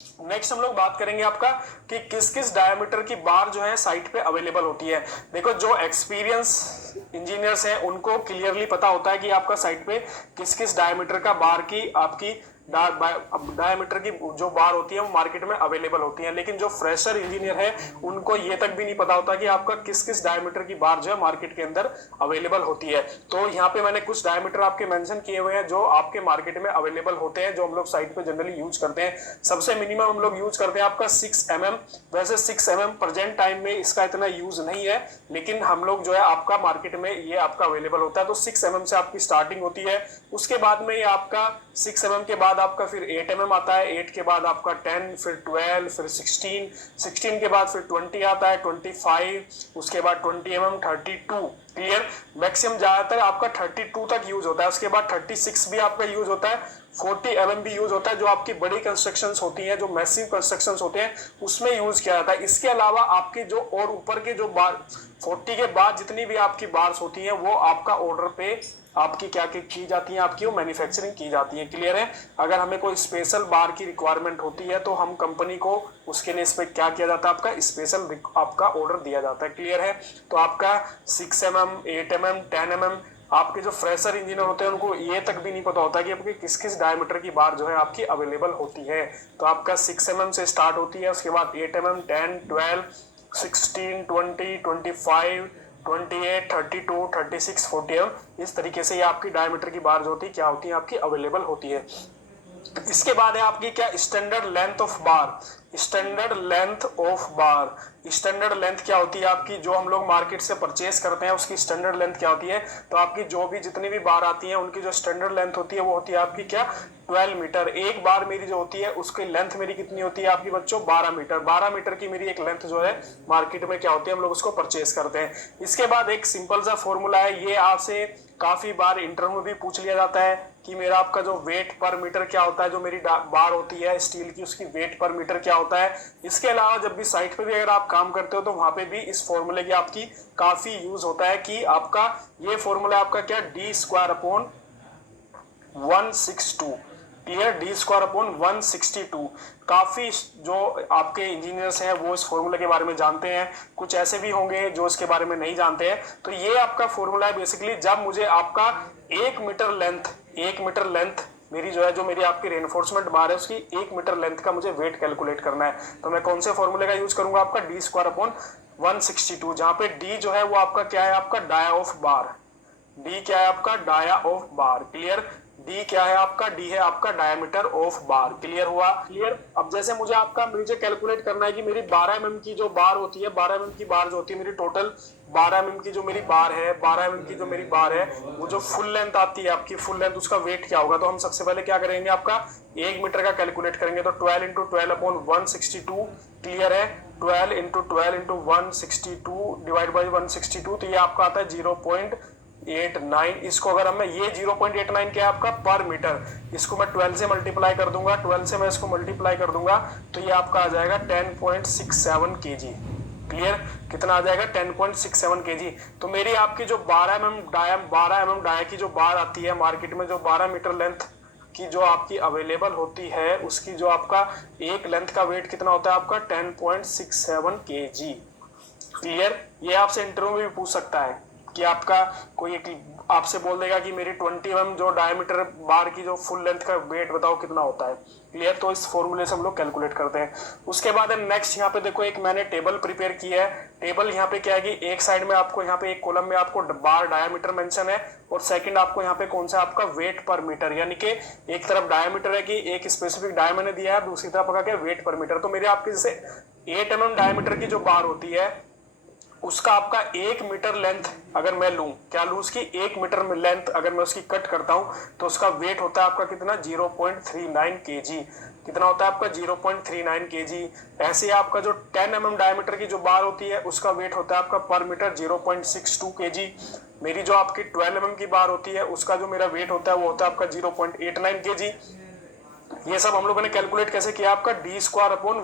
Next हम लोग बात करेंगे आपका कि किस किस डायमीटर की बार जो है साइट पे अवेलेबल होती है। देखो, जो एक्सपीरियंस इंजीनियर्स हैं उनको क्लियरली पता होता है कि आपका साइट पे किस किस डायमीटर का बार की आपकी डायमीटर की जो बार होती है वो मार्केट में अवेलेबल होती है। लेकिन जो फ्रेशर इंजीनियर है उनको ये तक भी नहीं पता होता कि आपका किस किस डायमीटर की बार जो है मार्केट के अंदर अवेलेबल होती है। तो यहाँ पे मैंने कुछ डायमीटर आपके मेंशन किए हुए हैं जो आपके मार्केट में अवेलेबल होते हैं, जो हम लोग साइट पे जनरली यूज करते हैं। सबसे मिनिमम हम लोग यूज करते हैं आपका 6 mm। वैसे 6 mm प्रेजेंट टाइम में इसका इतना यूज नहीं है, लेकिन हम लोग जो है आपका मार्केट में ये आपका अवेलेबल होता है। तो 6 mm से आपकी स्टार्टिंग होती है। उसके बाद में ये आपका 6 mm के बाद आपका फिर 8 mm आता है, 8 के बाद आपका 10, फिर 12, फिर 16 के बाद फिर 20 आता है, 25, उसके बाद 20 mm, 32। क्लियर। मैक्सिमम ज्यादातर आपका 32 तक यूज होता है। उसके बाद 36 भी आपका यूज होता है, 40 mm भी यूज होता है, जो आपकी बड़ी कंस्ट्रक्शंस होती हैं, जो मैसिव कंस्ट्रक्शंस होते हैं उसमें यूज किया जाता है। इसके अलावा आपकी जो और ऊपर के जो बार 40 के बाद जितनी भी आपकी बार्स होती हैं वो आपका ऑर्डर पे आपकी क्या की जाती है, आपकी वो मैन्युफैक्चरिंग की जाती है। क्लियर है। अगर हमें कोई स्पेशल बार की रिक्वायरमेंट होती है तो हम कंपनी को उसके लिए इस पे क्या किया जाता है, आपका स्पेशल आपका ऑर्डर दिया जाता है। क्लियर है। तो आपका 6 mm, 8 mm, 10 mm, आपके जो फ्रेशर इंजीनियर होते हैं उनको ये तक भी नहीं पता होता कि आपकी किस किस डायमीटर की बार जो है आपकी अवेलेबल होती है। तो आपका 6 mm से स्टार्ट होती है, उसके बाद 8 mm, 10, 12, 16, 20, 25, 28, 32, 36, 40। इस तरीके से ये आपकी डायमीटर की बार जो होती है क्या होती है, आपकी अवेलेबल होती है। इसके बाद है आपकी क्या, standard length of bar. Standard length of bar, standard length क्या होती है आपकी, जो हम लोग मार्केट से परचेस करते हैं उसकी स्टैंडर्ड लेंथ क्या होती है। तो आपकी जो भी जितनी भी बार आती है उनकी जो स्टैंडर्ड लेंथ होती है वो होती है आपकी क्या, 12 मीटर। एक बार मेरी जो होती है उसकी लेंथ मेरी कितनी होती है आपकी बच्चों, 12 मीटर। 12 मीटर की मेरी एक लेंथ जो है मार्केट में क्या होती है, हम लोग उसको परचेस करते हैं। इसके बाद एक सिंपल सा फॉर्मूला है, ये आपसे काफी बार इंटरव्यू में भी पूछ लिया जाता है कि मेरा आपका जो वेट पर मीटर क्या होता है, जो मेरी बार होती है स्टील की उसकी वेट पर मीटर क्या होता है। इसके अलावा जब भी साइट पे भी अगर आप काम करते हो तो वहां पे भी इस फॉर्मूले की आपकी काफी यूज होता है कि आपका ये फॉर्मूला आपका क्या, d² / 162। Clear, d² / 162। काफी जो आपके इंजीनियर्स हैं वो इस फॉर्मूले के बारे में जानते हैं, कुछ ऐसे भी होंगे जो इसके बारे में नहीं जानते हैं। तो ये आपका फॉर्मूला है बेसिकली, जब मुझे आपका 1 मीटर लेंथ मेरी जो है, जो मेरी आपकी रेनफोर्समेंट बार है उसकी 1 मीटर लेंथ का मुझे वेट कैलकुलेट करना है। तो मैं कौन से फॉर्मूले का यूज करूंगा, आपका d² / 162, जहां पे d जो है वो आपका क्या है, आपका डाया ऑफ बार। डी क्या है आपका, dia of bar. Clear. D क्या है आपका, डी है आपका डायमीटर ऑफ बार। क्लियर हुआ। क्लियर। अब जैसे मुझे कैलकुलेट करना है कि मेरी 12 mm की जो बार होती है, 12 mm की बार जो होती है मेरी टोटल 12 mm की जो मेरी बार है, 12 mm की जो मेरी बार है वो जो फुल लेंथ आती है आपकी, फुल लेंथ उसका वेट क्या होगा। तो हम सबसे पहले क्या करेंगे, आपका 1 मीटर का कैलकुलेट करेंगे। तो 12 × 12/162। क्लियर है। 12 × 12 × 162 डिवाइड बाई 162, तो ये आपका आता है 0.89। इसको अगर हम ये 0.89 क्या है आपका, पर मीटर, इसको मैं 12 से मल्टीप्लाई कर दूंगा, 12 से मैं इसको मल्टीप्लाई कर दूंगा तो ये आपका आ जाएगा 10.67 kg। क्लियर। कितना आ जाएगा, 10.67 kg। तो मेरी आपकी जो 12 mm डाया की जो बार आती है मार्केट में, जो 12 मीटर लेंथ की जो आपकी अवेलेबल होती है उसकी जो आपका एक लेंथ का वेट कितना होता है आपका, 10.67 kg। क्लियर। ये आपसे इंटरव्यू में भी पूछ सकता है कि आपका कोई एक आपसे बोल देगा कि मेरी 20 mm जो डायमीटर बार की जो फुल लेंथ का वेट बताओ कितना होता है। क्लियर। तो इस फॉर्मूले से हम लोग कैलकुलेट करते हैं। उसके बाद नेक्स्ट यहाँ पे देखो, एक मैंने टेबल प्रिपेयर की है। टेबल यहाँ पे क्या है कि एक साइड में आपको यहाँ पे एक कॉलम में आपको बार डायमीटर मेंशन है, और सेकंड आपको यहाँ पे कौन सा आपका वेट पर मीटर, यानी कि एक तरफ डायमीटर है कि एक स्पेसिफिक डाय मैंने दिया है, दूसरी तरफ आपका क्या, वेट पर मीटर। तो मेरे आपके जैसे 8 mm डायमीटर की जो बार होती है उसका आपका 1 मीटर लेंथ अगर मैं लूं, क्या लूं, उसकी 1 मीटर में लेंथ अगर मैं उसकी कट करता हूं तो उसका वेट होता है आपका कितना, 0.39 kg। कितना होता है आपका, 0.39 kg। ऐसे ही आपका जो 10 mm डायमीटर की जो बार होती है उसका वेट होता है आपका पर मीटर 0.62 kg। मेरी जो आपकी 12 mm की बार होती है उसका जो मेरा वेट होता है वो होता है आपका 0.89 kg। ये सब हम लोगों ने कैलकुलेट कैसे किया, आपका d² /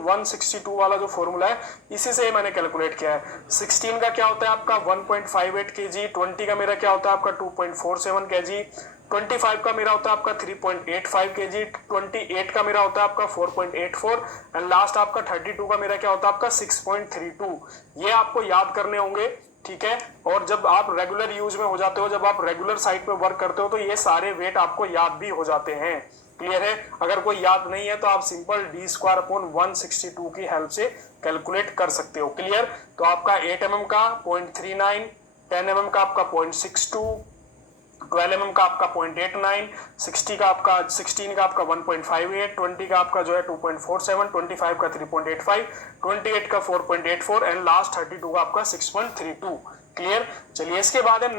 162 वाला जो फॉर्मूला है इसी से मैंने कैलकुलेट किया है। 16 का क्या होता है आपका 1.58 kg, 20 का मेरा क्या होता है आपका 2.47 kg, 25 का मेरा होता है आपका 3.85 kg, 28 का मेरा होता है आपका 4.84 एंड लास्ट आपका 32 का मेरा क्या होता है आपका 6.32। ये आपको याद करने होंगे, ठीक है। और जब आप रेगुलर यूज में हो जाते हो, जब आप रेगुलर साइट पे वर्क करते हो, तो ये सारे वेट आपको याद भी हो जाते हैं। क्लियर है? अगर कोई याद नहीं है तो आप सिंपल d²/162 की हेल्प से कैलकुलेट कर सकते हो। क्लियर? तो आपका 8 mm का 0.39, 10 mm का आपका 0.62, 12 mm का आपका 0.89, 16 का आपका 1.58, 20 का आपका जो है 2.47, 25 का 3.85, 28 का 4.84 एंड लास्ट 32 का आपका 6.32। क्लियर? चलिए इसके बाद है